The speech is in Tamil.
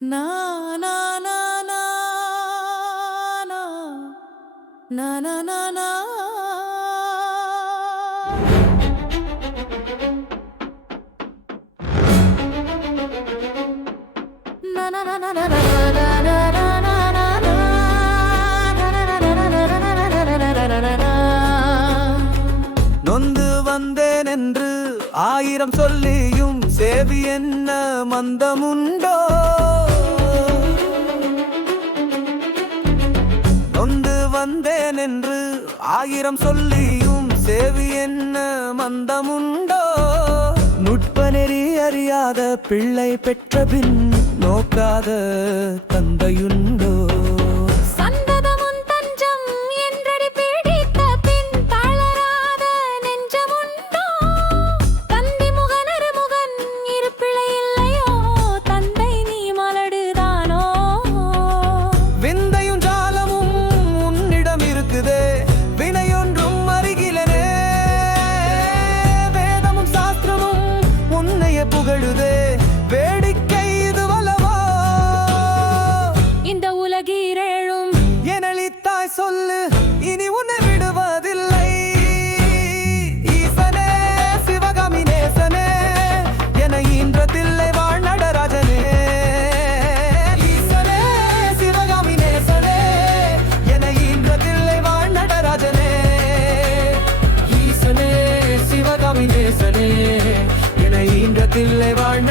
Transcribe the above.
Na na na na na na na na na na na na na na நொந்து வந்தேன் என்று ஆயிரம் சொல்லியும் சேவி என்ன மந்தமுண்டோ? நொந்து வந்தேன் என்று ஆயிரம் சொல்லியும் சேவி என்ன மந்தமுண்டோ? நுட்ப நெறி அறியாத பிள்ளை பெற்ற பின் நோக்காத தந்தையுண்டோ? வேடிக்கை இதுவல்லவோ இந்த உலகீரேழும் எனளித்தாய் சொல்லு, இனி உன்னை விடுவதில்லை. ஈசனே சிவகாமி நேசனே என ஈன்றதில்லை வாழ் நடராஜனே. ஈசனே சிவகாமி நேசனே என ஈன்றதில்லை வாழ் நடராஜனே. ஈசனே சிவகாமி நேசனே என ஈன்றதில்லை வாழ்